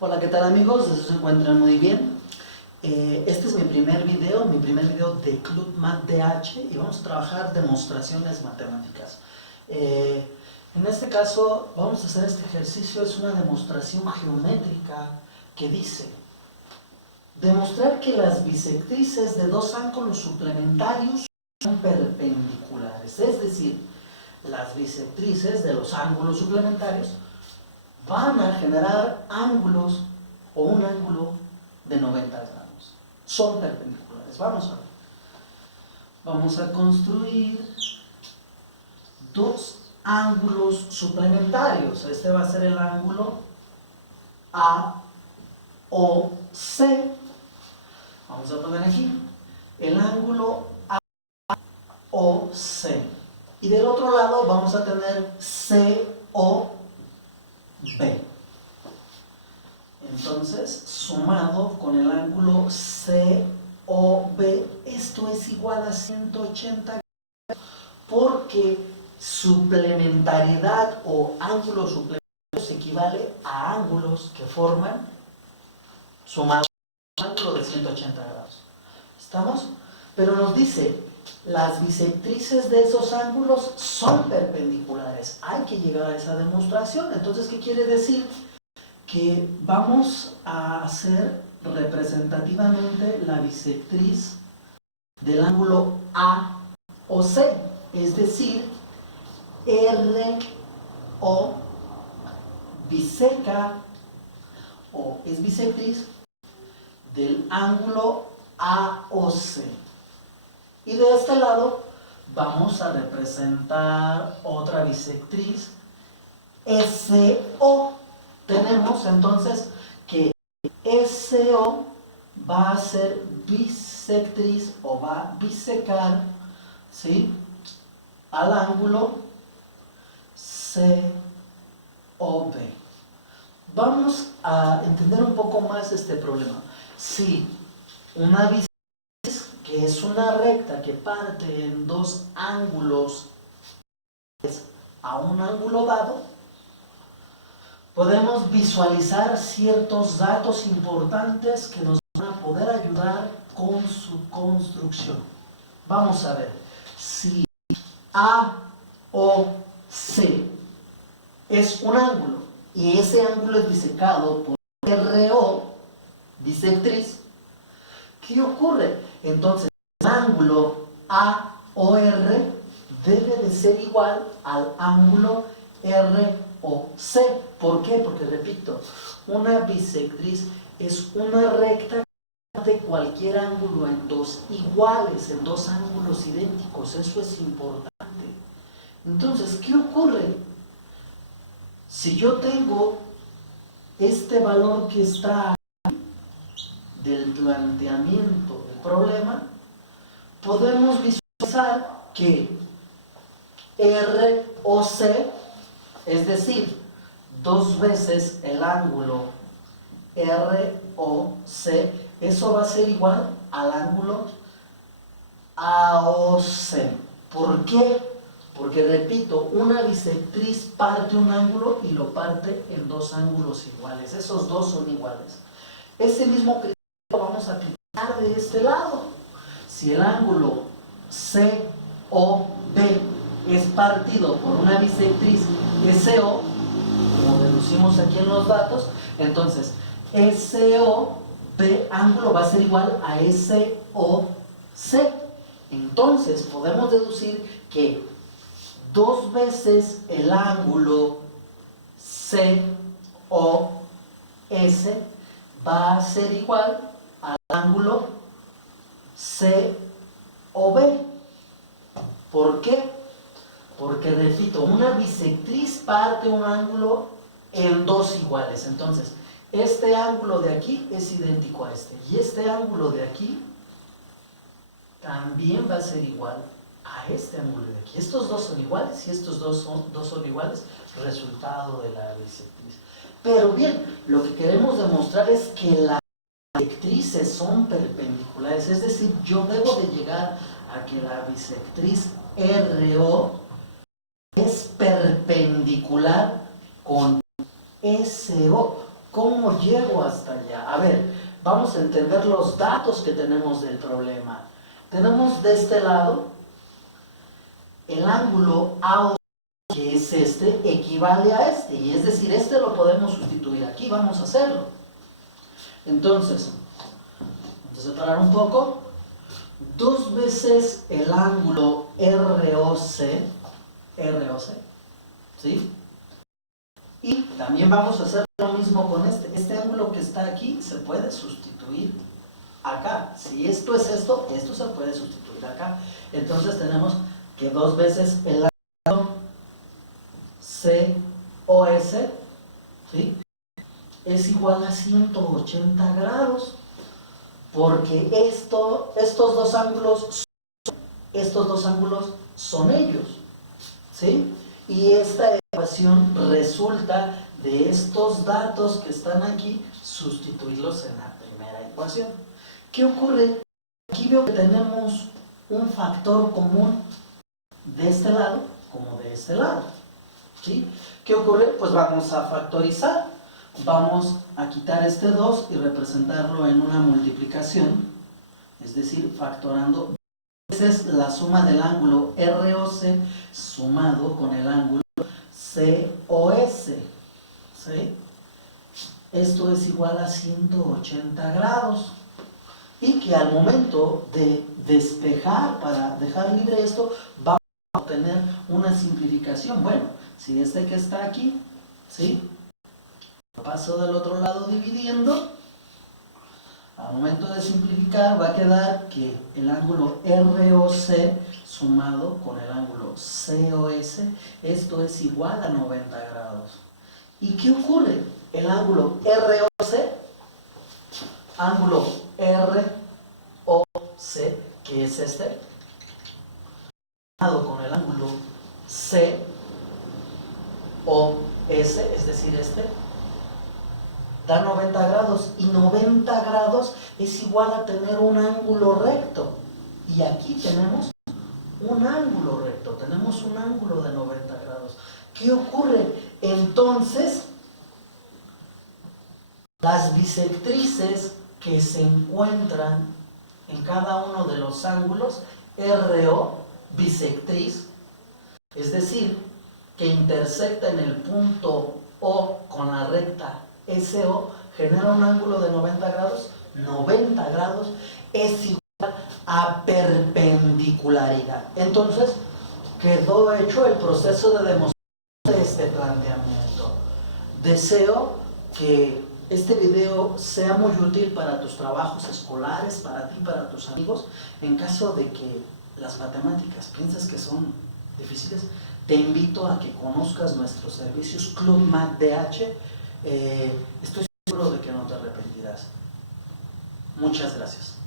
Hola, ¿qué tal amigos? Espero se encuentran muy bien. Este es mi primer video de Club Math DH y vamos a trabajar demostraciones matemáticas. En este caso vamos a hacer este ejercicio, es una demostración geométrica que dice demostrar que las bisectrices de dos ángulos suplementarios son perpendiculares, es decir, las bisectrices de los ángulos suplementarios van a generar ángulos o un ángulo de 90 grados. Son perpendiculares. Vamos a ver. Vamos a construir dos ángulos suplementarios. Este va a ser el ángulo AOC. Vamos a poner aquí el ángulo AOC. Y del otro lado vamos a tener COB. Entonces, sumado con el ángulo COB, esto es igual a 180 grados, porque suplementariedad o ángulos suplementarios equivale a ángulos que forman sumado un ángulo de 180 grados. ¿Estamos? Pero nos dice, las bisectrices de esos ángulos son perpendiculares. Hay que llegar a esa demostración. Entonces, ¿qué quiere decir? Que vamos a hacer representativamente la bisectriz del ángulo A o C, es decir, RO biseca o es bisectriz del ángulo AOC. Y de este lado vamos a representar otra bisectriz SO. Tenemos entonces que SO va a ser bisectriz o va a bisecar, ¿sí?, al ángulo COB. Vamos a entender un poco más este problema. Si una bisectriz, que es una recta que parte en dos ángulos a un ángulo dado, podemos visualizar ciertos datos importantes que nos van a poder ayudar con su construcción. Vamos a ver, si AOC es un ángulo y ese ángulo es bisecado por RO, bisectriz, ¿qué ocurre? Entonces, el ángulo AOR debe de ser igual al ángulo ROC. ¿Por qué? Porque, repito, una bisectriz es una recta de cualquier ángulo en dos iguales, en dos ángulos idénticos. Eso es importante. Entonces, ¿qué ocurre? Si yo tengo este valor que está del planteamiento del problema, podemos visualizar que ROC, es decir, dos veces el ángulo ROC, eso va a ser igual al ángulo AOC. ¿Por qué? Porque, repito, una bisectriz parte un ángulo y lo parte en dos ángulos iguales. Esos dos son iguales. Ese mismo criterio lo vamos a aplicar de este lado. Si el ángulo COB es partido por una bisectriz SO, como deducimos aquí en los datos, entonces SOB ángulo va a ser igual a SOC. Entonces podemos deducir que dos veces el ángulo COS va a ser igual al ángulo COB. ¿Por qué? Porque, repito, una bisectriz parte un ángulo en dos iguales. Entonces, este ángulo de aquí es idéntico a este. Y este ángulo de aquí también va a ser igual a este ángulo de aquí. Estos dos son iguales y estos dos son iguales, resultado de la bisectriz. Pero bien, lo que queremos demostrar es que las bisectrices son perpendiculares. Es decir, yo debo de llegar a que la bisectriz RO es perpendicular con SO. ¿Cómo llego hasta allá? A ver, vamos a entender los datos que tenemos del problema. Tenemos de este lado el ángulo AO, que es este, equivale a este, y es decir, este lo podemos sustituir aquí, vamos a hacerlo. Entonces, antes de parar un poco, 2 veces el ángulo ROC, ¿sí? Y también vamos a hacer lo mismo con este ángulo que está aquí se puede sustituir acá. Si esto es esto se puede sustituir acá. Entonces tenemos que 2 veces el ángulo COS, ¿sí?, es igual a 180 grados, porque estos dos ángulos son ellos, ¿sí? Y esta ecuación resulta de estos datos que están aquí, sustituirlos en la primera ecuación. ¿Qué ocurre? Aquí veo que tenemos un factor común de este lado como de este lado, ¿sí? ¿Qué ocurre? Pues vamos a factorizar. Vamos a quitar este 2 y representarlo en una multiplicación, es decir, factorando. Esa es la suma del ángulo ROC sumado con el ángulo COS, ¿sí? Esto es igual a 180 grados. Y que al momento de despejar, para dejar libre esto, vamos a obtener una simplificación. Bueno, si este que está aquí, ¿sí?, lo paso del otro lado dividiendo, al momento de simplificar va a quedar que el ángulo ROC sumado con el ángulo COS, esto es igual a 90 grados. ¿Y qué ocurre? El ángulo ROC, que es este, sumado con el ángulo COS, es decir, este, da 90 grados, y 90 grados es igual a tener un ángulo recto. Y aquí tenemos un ángulo recto, tenemos un ángulo de 90 grados. ¿Qué ocurre? Entonces, las bisectrices que se encuentran en cada uno de los ángulos, RO, bisectriz, es decir, que intersecta en el punto O con la recta SO, genera un ángulo de 90 grados. 90 grados es igual a perpendicularidad. Entonces, quedó hecho el proceso de demostración de este planteamiento. Deseo que este video sea muy útil para tus trabajos escolares, para ti, para tus amigos. En caso de que las matemáticas pienses que son difíciles, te invito a que conozcas nuestros servicios Club Math DH. Estoy seguro de que no te arrepentirás. Muchas gracias.